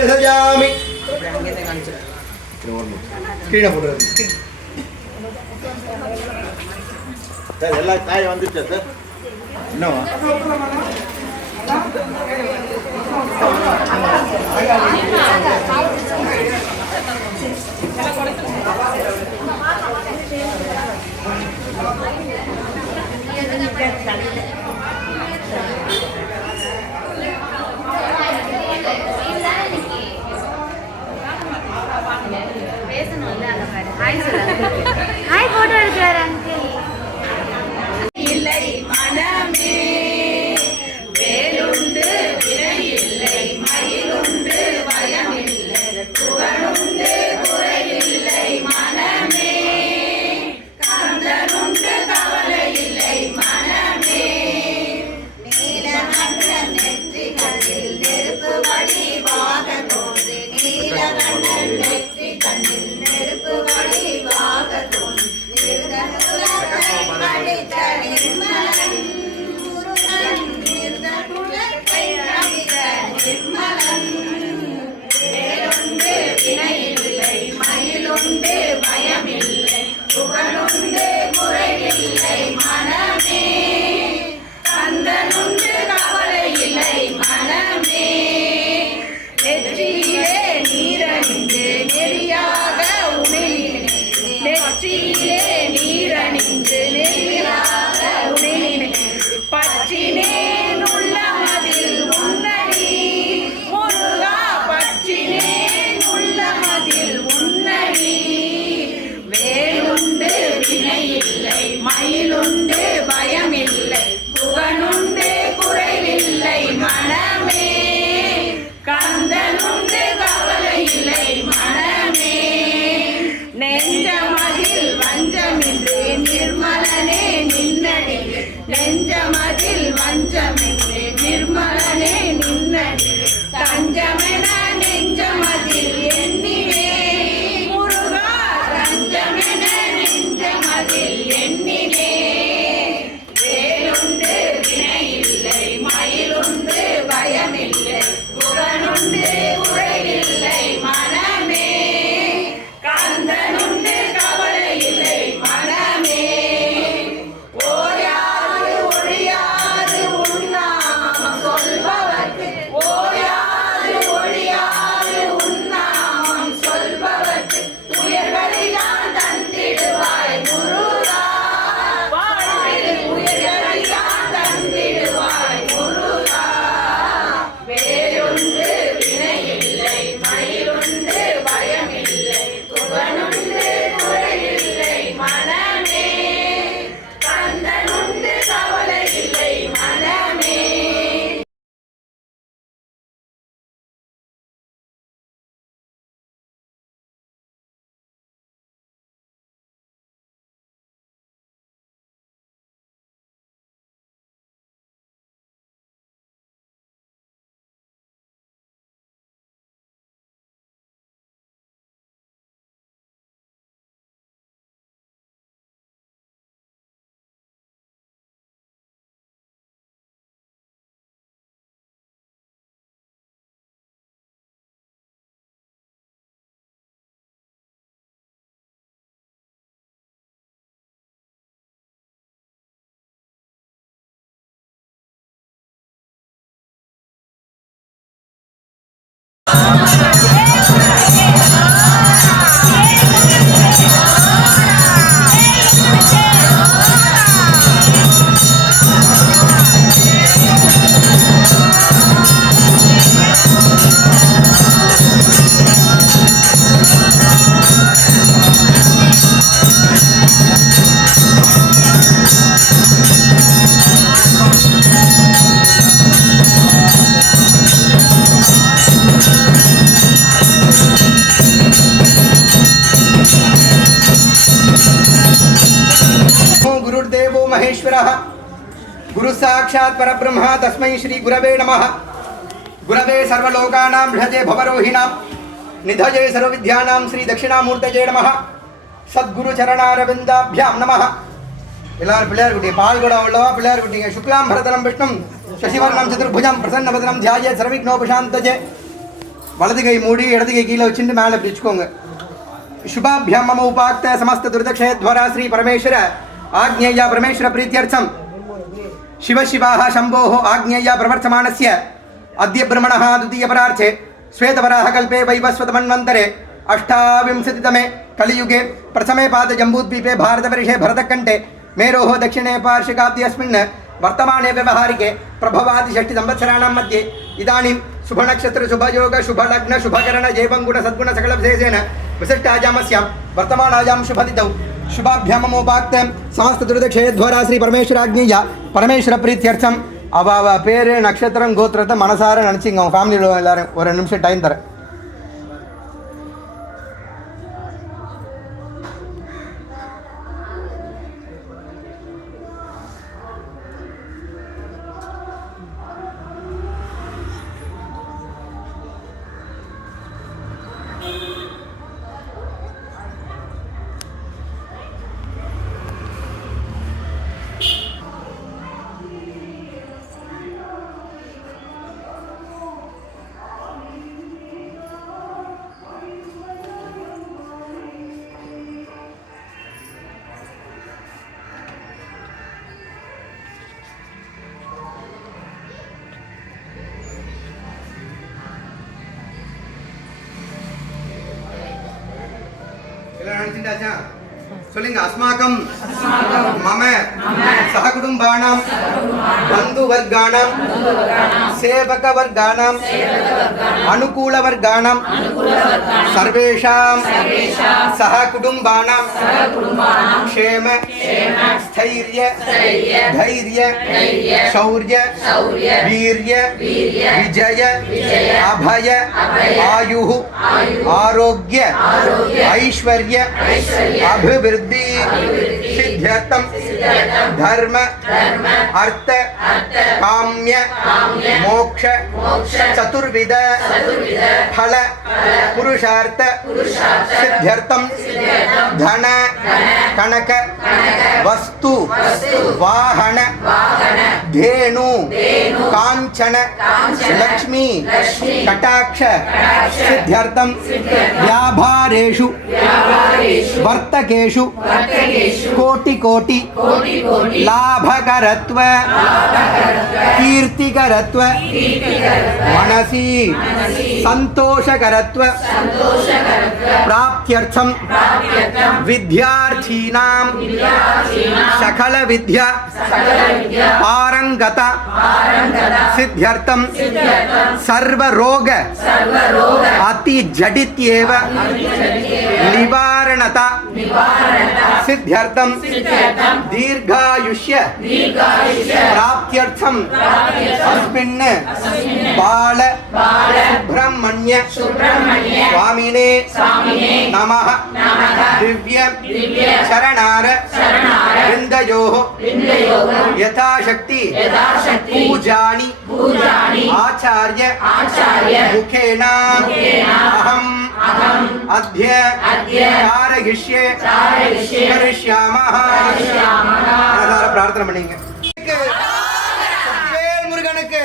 விசர்ஜாமி. ஸ்கிரீனை போடுறது சார். எல்லாம் காய் வந்துச்சா சார்? என்னவா ஹாய் போட்டோ எடுக்கிறாரு அங்கிள். இல்லை மனமே வேலுண்டு வினை இல்லை மயிலுண்டு பயமில்லை புகழுண்டு குறையில்லை மனமே கந்தனுண்டு கவலை இல்லை மனமே நீலகண்டன் நெற்றி கண்ணில் நெருப்பு வடிவாக தோன்றி நீலகண்டன் நெற்றி கண்ணில் நெருப்பு வடிவாக தோன்றி மயிலுண்டு பயமில்லை புகழுண்டு குறைவில்லை மனமே கந்தனுண்டு கவலை இல்லை மனமே நெற்றியிலே நீரணிந்து நெறியாக உணர்ந்து நெற்றியிலே நீரணிந்து நெறியாக உணர்ந்து பற்றினேன் உள்ளமதில் உன்னடி முருகா பற்றினேன் உள்ளமதில் உன்னடி வேலுண்டு வினையில்லை மயிலுண்டு பயமில்லை புகனுண்டு குறைவில்லை மனமே கந்தனுண்டு கவலை இல்லை மனமே நெஞ்சமதில் வஞ்சமின்றி நிர்மலனே நின்னடி நெஞ்சமதில் வஞ்சமின்றி நிர்மலனே நின்னடி தஞ்சமென நெஞ்சமதில் எண்ணினே முருகா தஞ்சமென நெஞ்சமதில் எண்ணினே வேலுண்டு வினையில்லை மயிலுண்டு பயமில்லை புகனுண்டு உறைவில்லை மனமே கந்தனுண்டு கவலை இல்லை மனமே ஓயாது ஒழியாது உன்னாமம் சொல்பவர்க்கு ஓயாது ஒழியாது உன்னாமம் சொல்பவர்க்கு உயர்கதிதான் தந்திடுவாய் முருகா வாழ்வில் உயர்கதிதான் தந்திடுவாய் முருகா வேலுண்டு வினையில்லை மயிலுண்டு பயமில்லை புகனுண்டு குறையில்லை மனமே கந்தனுண்டு கவலை இல்லை மனமே गुरु साक्षात् परब्रह्म तस्मै श्री गुरवे नमः। गुरवे सर्वलोकानां बृहते भवरोहिणां निधये सर्वविद्यानां श्री दक्षिणामूर्तये नमः। सद्गुरु चरणारविन्दाभ्यां नमः। எல்லாரும் பிள்ளையார் குட்டி பால் கூட உள்ளவா பிள்ளையார் குட்டிங்க சுக்லாம் பரதனம் விஷ்ணும் சசிவர்ணம் சதுர்புஜம் பிரசன்னவதனம் தியாயே சர்விக்னோபசாந்தஜே வலது கை மூடி இடது கை கீழே வச்சுட்டு மேலே பிடிச்சுக்கோங்க. शुभाभ्याम मम उपाक्त समस्त दुर्दक्षेध्वरा श्री परमेश्वर आज्ञेया परमेश्वर प्रीत्यर्थम शिव शिवाः शंभोः आज्ञेया प्रवर्तमानस्य अद्य ब्रह्मणः द्वितीयपरार्थे श्वेतवराह कल्पे वैवस्वतमन्वन्तरे अष्टाविंशतितमे कलियुगे प्रथमे पादजम्बूद्वीपे भारतवर्षे भरतकण्ठे मेरोः दक्षिणे पार्श्वकाब्देऽस्मिन् वर्तमाने व्यवहारिके प्रभवादि षष्टि संवत्सराणां मध्ये इदानीं शुभनक्षत्र शुभयोग शुभलग्न शुभकरण जैवंगुण सद्गुण सकल विशेषेण विशिष्टाजामस्यां वर्तमानायां शुभतिथौ शुभाभ्यामोपाक्त समस्त दुर्दक्षेध्वरा श्री परमेश्वराज्ञेया परमेश्वर प्रीत्यर्थम அவ பேர் நட்சத்திரம் கோத்திரத்தை மனசார நினச்சிங்க. அவங்க ஃபேமிலியில் எல்லாரும் ஒரு நிமிஷம் டைம் தரேன். சொல்லுங்க. அஸ்மாகம் மம சககுடும்பானாம் பந்துவர்கானாம் சேவகவர்கானாம் அனுகூலவர்கானாம் சர்வேஷாம் சககுடும்பானாம் க்ஷேம ஸ்தைர்ய தைர்ய சௌர்ய வீர்ய விஜய அபய ஆயுः ஆரோக்கிய ஐஸ்வர்ய अभिवृद्धि सिद्ध्यर्थम धर्म अर्थ काम्य मोक्ष चतुर्विध फल पुरुषार्थ सिद्ध्यर्थम धन कनक वस्तु वाहन धेनु कांचन लक्ष्मी कटाक्ष सिद्ध्यर्थम व्यापारेषु वर्तकेषु कोटि कोटि लाभकरत्व कीर्तिकरत्व मनसि संतोषकरत्व प्राप्त्यर्थम विद्यार्थीनां सकल विद्या पारंगता सिद्ध्यर्थम सर्वरोग अति जडित्येव निवारणता सिद्ध्यर्थम दीर्घायुष्य प्राप्त्यर्थम अस्मिन् बाल सुब्रह्मण्य स्वामिने नमः दिव्य शरणार वृन्दयोः यथाशक्ति पूजानि आचार्य मुखेन अहम् अद्य कारयिष्ये करिष्यामः. प्रार्थना பண்ணீங்க. முருகனுக்கு